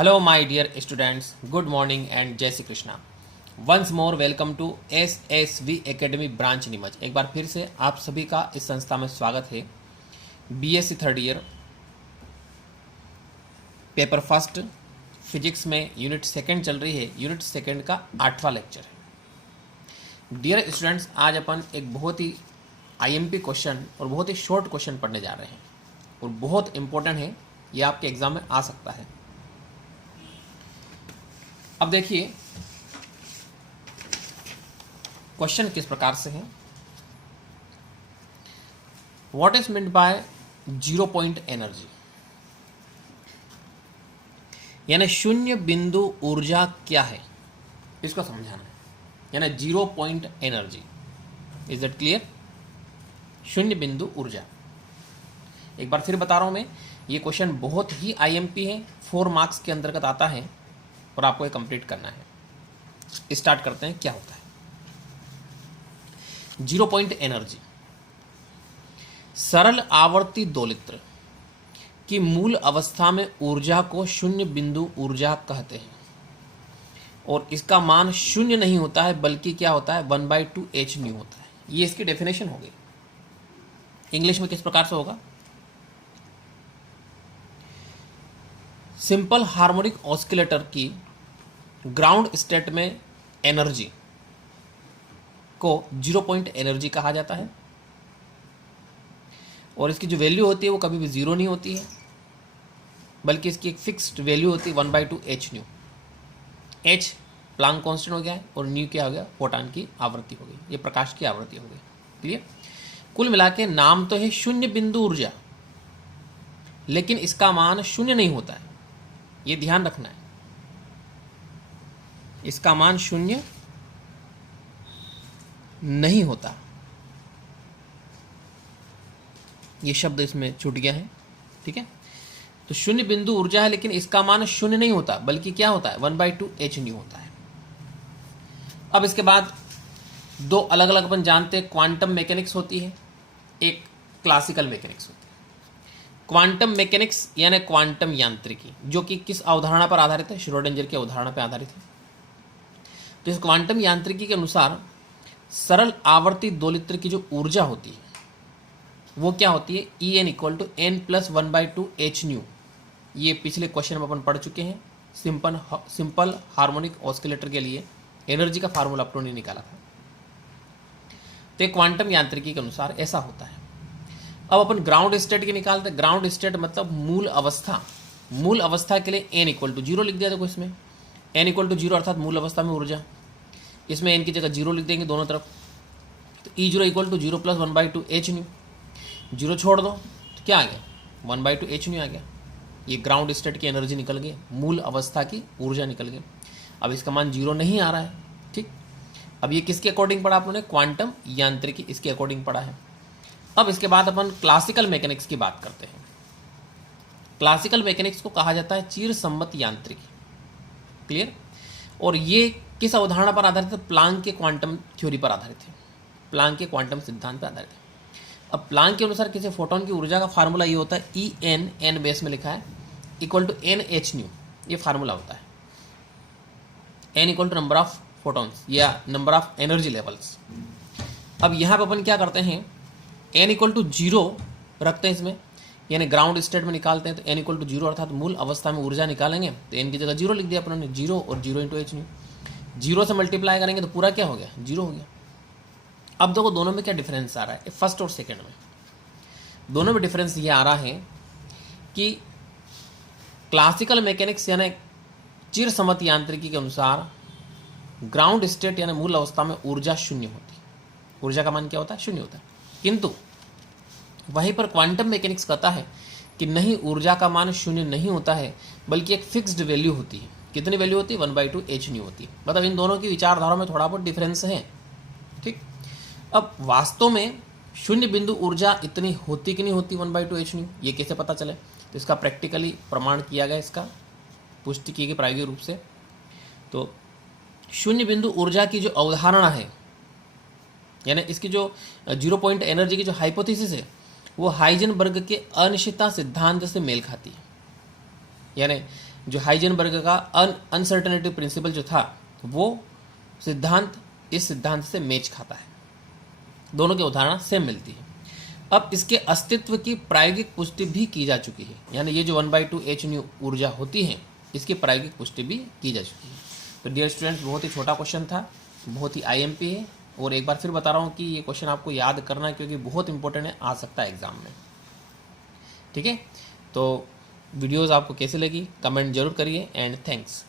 Hello, my dear students. Good morning and जय Shri Krishna. Once more welcome to SSV Academy branch Neemuch. एक बार फिर से आप सभी का इस संस्था में स्वागत है. BSc third year paper first physics में यूनिट सेकंड चल रही है. यूनिट सेकंड का 8वां लेक्चर है. डियर स्टूडेंट्स, आज अपन एक बहुत ही IMP क्वेश्चन और बहुत ही शॉर्ट क्वेश्चन पढ़ने जा रहे हैं और बहुत इंपॉर्टेंट है. ये आपके एग्जाम में आ सकता है. अब देखिए क्वेश्चन किस प्रकार से है. What is meant by zero point energy, यानी शून्य बिंदु ऊर्जा क्या है, इसको समझाना है. यानी zero point energy. Is that clear? शून्य बिंदु ऊर्जा. एक बार फिर बता रहा हूं मैं, ये क्वेश्चन बहुत ही IMP है, 4 मार्क्स के अंतर्गत आता है और आपको ये कंप्लीट करना है. स्टार्ट करते हैं. क्या होता है जीरो पॉइंट एनर्जी? सरल आवर्ती दोलित्र की मूल अवस्था में ऊर्जा को शून्य बिंदु ऊर्जा कहते हैं और इसका मान शून्य नहीं होता है बल्कि क्या होता है 1/2 h न्यू होता है. ये इसकी डेफिनेशन हो गई. इंग्लिश में किस प्रकार से होगा? सिंपल हार्मोनिक ऑस्किलेटर की ग्राउंड स्टेट में एनर्जी को जीरो पॉइंट एनर्जी कहा जाता है और इसकी जो वैल्यू होती है वो कभी भी जीरो नहीं होती है बल्कि इसकी एक फिक्स्ड वैल्यू होती है 1/2 h new. h Planck constant हो गया है और न्यू क्या हो गया? फोटॉन की आवृत्ति हो गई. ये प्रकाश की आवृत्ति हो गई. क्लियर? कुल मिला के नाम तो है शून्य बिंदु ऊर्जा, लेकिन इसका मान शून्य नहीं होता है. ये ध्यान रखना है. इसका मान शून्य नहीं होता. ये शब्द इसमें छूट गया है. ठीक है, तो शून्य बिंदु ऊर्जा है लेकिन इसका मान शून्य नहीं होता बल्कि क्या होता है 1/2 h न्यू होता है. अब इसके बाद दो अलग अलग अपन जानते हैं. क्वांटम मैकेनिक्स होती है, एक क्लासिकल मैकेनिक्स होती है. क्वांटम मैकेनिक्स यानी क्वांटम यांत्रिकी, जो कि किस अवधारणा पर आधारित है? श्रोडिंगर की अवधारणा पर आधारित है. तो इस क्वांटम यांत्रिकी के अनुसार सरल आवर्ती दोलित्र की जो ऊर्जा होती है वो क्या होती है? En = n+1/2 h new. ये पिछले क्वेश्चन में अपन पढ़ चुके हैं. सिंपल हार्मोनिक ऑस्किलेटर के लिए एनर्जी का फार्मूला अपनों ने निकाला था. तो क्वांटम यांत्रिकी के अनुसार ऐसा होता है. अब अपन ग्राउंड स्टेट की निकालते हैं. ग्राउंड स्टेट मतलब मूल अवस्था. मूल अवस्था के लिए n = 0 लिख दिया. देखो इसमें n = 0 अर्थात मूल अवस्था में ऊर्जा. इसमें n की जगह 0 लिख देंगे दोनों तरफ. तो E0 = 0 + 1/2 h न्यू. 0 छोड़ दो तो क्या आ गया? 1/2 h न्यू आ गया. ये ग्राउंड स्टेट की एनर्जी निकल गई, मूल अवस्था की ऊर्जा निकल गई. अब इसका मान 0 नहीं आ रहा है. ठीक, अब ये किसके अकॉर्डिंग पढ़ा आप लोगों ने? क्वांटम यांत्रिकी, इसके अकॉर्डिंग पढ़ा है. अब इसके बाद अपन क्लासिकल मैकेनिक्स की बात करते हैं. क्लासिकल मैकेनिक्स को कहा जाता है चिर सम्मत यांत्रिकी. क्लियर? और ये किस अवधारणा पर आधारित है? प्लांक के क्वांटम थ्योरी पर आधारित है. प्लांक के क्वांटम सिद्धांत पर आधारित है. अब प्लांक के अनुसार किसी फोटोन की ऊर्जा का फार्मूला ये होता है En, n बेस में लिखा है, = n h न्यू. ये फार्मूला होता है. n = नंबर ऑफ फोटॉन्स या नंबर ऑफ एनर्जी लेवल्स. अब यहाँ पर अपन क्या करते हैं? n = 0 रखते हैं इसमें, यानी ग्राउंड स्टेट में निकालते हैं. तो n = 0 अर्थात मूल अवस्था में ऊर्जा निकालेंगे तो n की जगह 0 लिख दिया अपन ने. 0 और 0 × h न्यू. 0 से मल्टीप्लाई करेंगे तो पूरा क्या हो गया? 0 हो गया. अब देखो दोनों में क्या डिफरेंस आ रहा है, फर्स्ट और सेकेंड में. दोनों में डिफरेंस ये आ रहा है कि क्लासिकल मैकेनिक्स यानी चिर सम्मत यांत्रिकी के अनुसार ग्राउंड स्टेट यानी मूल अवस्था में ऊर्जा शून्य होती है. ऊर्जा का मान क्या होता है? शून्य होता है. किंतु वहीं पर क्वांटम मैकेनिक्स कहता है कि नहीं, ऊर्जा का मान शून्य नहीं होता है बल्कि एक फिक्स्ड वैल्यू होती है. कितनी वैल्यू होती है? 1/2 h न्यू होती है. मतलब इन दोनों की विचारधारा में थोड़ा बहुत डिफरेंस है. ठीक, अब वास्तव में शून्य बिंदु ऊर्जा इतनी होती कि नहीं होती 1/2 h न्यू, ये कैसे पता चले? तो इसका प्रैक्टिकली प्रमाण किया गया, इसका पुष्टि की गई प्रायोगिक रूप से. तो शून्य बिंदु ऊर्जा की जो अवधारणा है, यानी इसकी जो जीरो पॉइंट एनर्जी की जो हाइपोथेसिस है वो हाइजेनबर्ग के अनिश्चितता सिद्धांत से मेल खाती है. यानी जो हाइजेनबर्ग का अनसर्टेनिटी प्रिंसिपल जो था वो सिद्धांत इस सिद्धांत से मेच खाता है। दोनों की उदाहरण सेम मिलती है। अब इसके अस्तित्व की प्रायोगिक पुष्टि भी की जा चुकी है, यानी ये जो 1/2 h न्यू ऊर्जा होती है इसकी प्रायोगिक पुष्टि भी की जा चुकी है। तो डियर स्टूडेंट्स, बहुत ही छोटा क्वेश्चन था, बहुत ही आईएमपी है, और एक बार फिर बता रहा हूँ कि ये क्वेश्चन आपको याद करना है क्योंकि बहुत इंपॉर्टेंट है, आ सकता है एग्जाम में। ठीक है, तो वीडियोज़ आपको कैसे लगी कमेंट जरूर करिए, एंड थैंक्स।